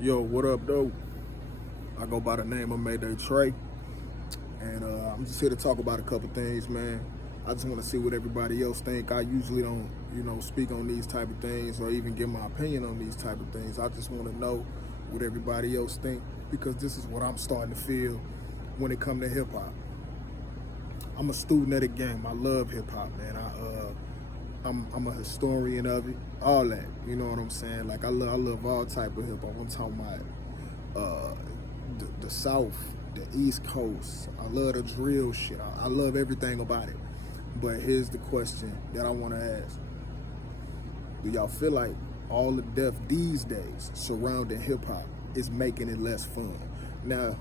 Yo, what up, though? I go by the name of MayDay Trey, and I'm just here to talk about a couple things, man. I just want to see what everybody else think. I usually don't, speak on these type of things or even give my opinion on these type of things. I just want to know what everybody else think because this is what I'm starting to feel when it come to hip hop. I'm a student of the game. I love hip hop, man. I'm a historian of it, all that. You know what I'm saying? Like I love all type of hip hop. I'm talking about the South, the East Coast. I love the drill shit. I love everything about it. But here's the question that I want to ask: do y'all feel like all the death these days surrounding hip hop is making it less fun? Now,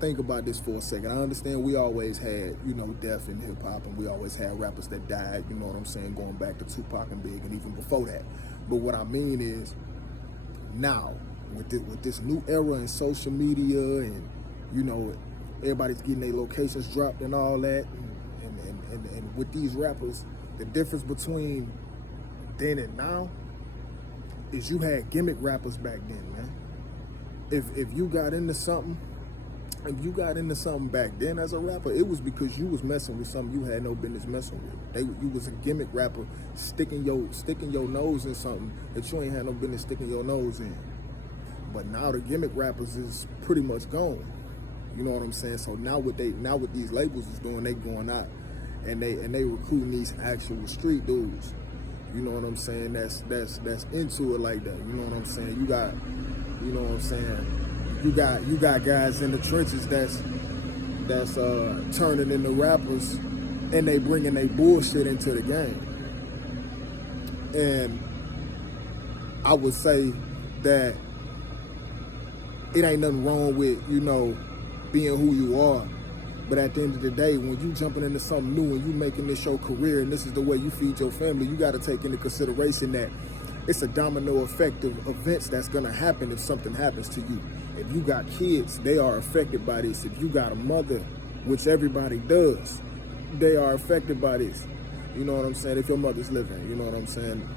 think about this for a second. I understand we always had, death in hip hop, and we always had rappers that died, you know what I'm saying, going back to Tupac and Big and even before that. But what I mean is, now, with this new era in social media and, everybody's getting their locations dropped and all that, and with these rappers, the difference between then and now is you had gimmick rappers back then, man. If you got into something, back then as a rapper, it was because you was messing with something you had no business messing with. You was a gimmick rapper sticking your nose in something that you ain't had no business sticking your nose in. But now the gimmick rappers is pretty much gone. You know what I'm saying? So now what these labels is doing, they going out and they recruiting these actual street dudes. You know what I'm saying? That's into it like that. You know what I'm saying? You got guys in the trenches that's turning into rappers, and they bringing their bullshit into the game. And I would say that it ain't nothing wrong with, being who you are. But at the end of the day, when you jumping into something new and you making this your career and this is the way you feed your family, you got to take into consideration that it's a domino effect of events that's going to happen if something happens to you. If you got kids, they are affected by this. If you got a mother, which everybody does, they are affected by this. You know what I'm saying? If your mother's living, you know what I'm saying?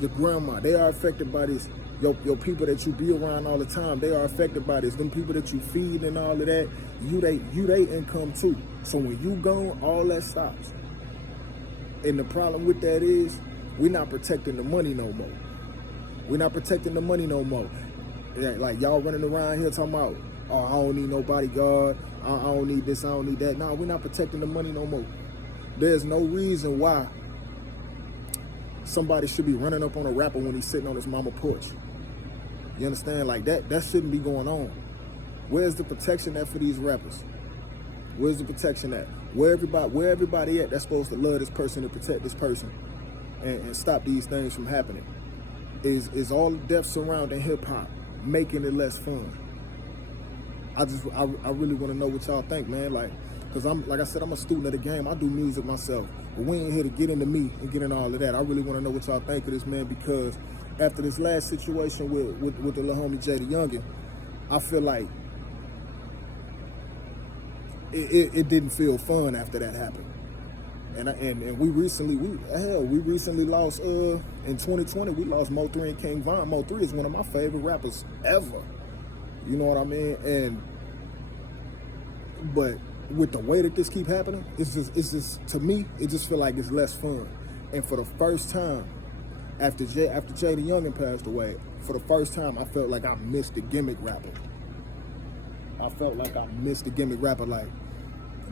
Your grandma, they are affected by this. Your people that you be around all the time, they are affected by this. Them people that you feed and all of that, you they income too. So when you gone, all that stops. And the problem with that is, we're not protecting the money no more. We're not protecting the money no more. Like y'all running around here talking about, oh, I don't need no bodyguard, I don't need this, I don't need that. No, we're not protecting the money no more. There's no reason why somebody should be running up on a rapper when he's sitting on his mama porch. You understand? Like that shouldn't be going on. Where's the protection at for these rappers? Where's the protection at? Where everybody at that's supposed to love this person and protect this person and stop these things from happening? Is all the death surrounding hip hop making it less fun? I really want to know what y'all think, man. Cause like I said, I'm a student of the game. I do music myself, but we ain't here to get into me and get into all of that. I really want to know what y'all think of this, man, because after this last situation with the little homie Jaydayoungan, I feel like it didn't feel fun after that happened. And we recently lost in 2020 we lost Mo3 and King Von. Mo3 is one of my favorite rappers ever. You know what I mean? But with the way that this keep happening, it's just to me, it just feel like it's less fun. And for the first time, after Jaydayoungan passed away, for the first time I felt like I missed the gimmick rapper. I felt like I missed the gimmick rapper, like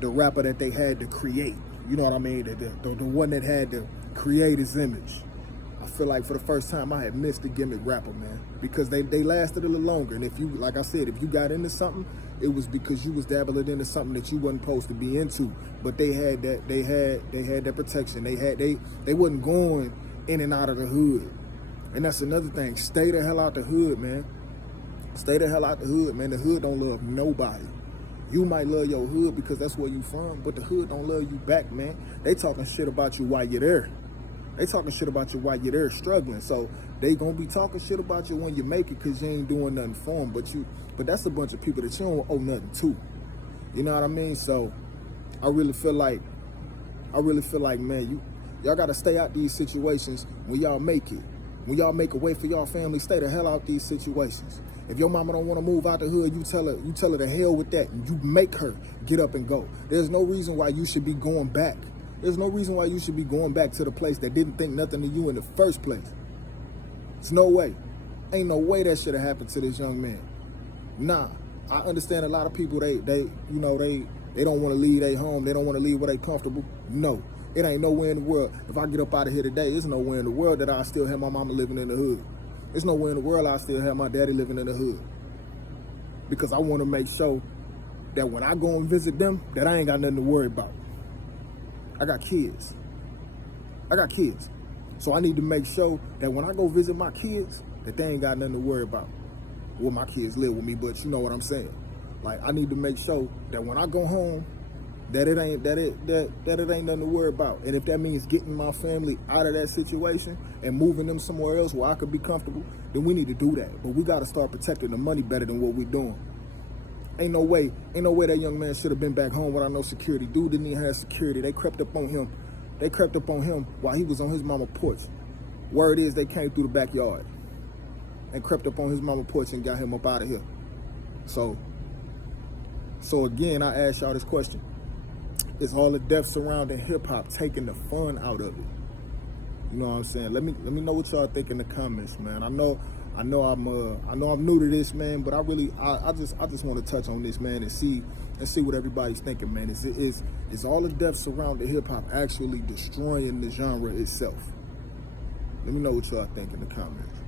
the rapper that they had to create. You know what I mean? The one that had to create his image. I feel like for the first time I had missed the gimmick rapper, man, because they lasted a little longer. And if you, like I said, if you got into something, it was because you was dabbling into something that you wasn't supposed to be into. But they had that protection. They wasn't going in and out of the hood. And that's another thing. Stay the hell out the hood, man. Stay the hell out the hood, man. The hood don't love nobody. You might love your hood because that's where you from, but the hood don't love you back, man. They talking shit about you while you're there. They talking shit about you while you're there struggling. So they gonna be talking shit about you when you make it because you ain't doing nothing for them. But that's a bunch of people that you don't owe nothing to. You know what I mean? So I really feel like, man, y'all gotta stay out these situations when y'all make it. When y'all make a way for y'all family, stay the hell out these situations. If your mama don't want to move out the hood, you tell her to hell with that, and you make her get up and go. There's no reason why you should be going back. There's no reason why you should be going back to the place that didn't think nothing of you in the first place. There's no way. Ain't no way that should have happened to this young man. Nah, I understand a lot of people, they don't want to leave their home. They don't want to leave where they comfortable. No, it ain't nowhere in the world. If I get up out of here today, there's nowhere in the world that I still have my mama living in the hood. There's nowhere in the world I still have my daddy living in the hood. Because I want to make sure that when I go and visit them, that I ain't got nothing to worry about. I got kids. So I need to make sure that when I go visit my kids, that they ain't got nothing to worry about. Well, my kids live with me, but you know what I'm saying. Like, I need to make sure that when I go home, that it ain't nothing to worry about. And if that means getting my family out of that situation and moving them somewhere else where I could be comfortable, then we need to do that. But we got to start protecting the money better than what we're doing. Ain't no way that young man should have been back home without no security. Dude didn't even have security. They crept up on him while he was on his mama's porch. Word is they came through the backyard and crept up on his mama's porch and got him up out of here. So again, I ask y'all this question. Is all the death surrounding hip hop taking the fun out of it? You know what I'm saying? Let me know what y'all think in the comments, man. I know I'm new to this, man, but I just want to touch on this, man, and see what everybody's thinking, man. Is all the death surrounding hip hop actually destroying the genre itself? Let me know what y'all think in the comments.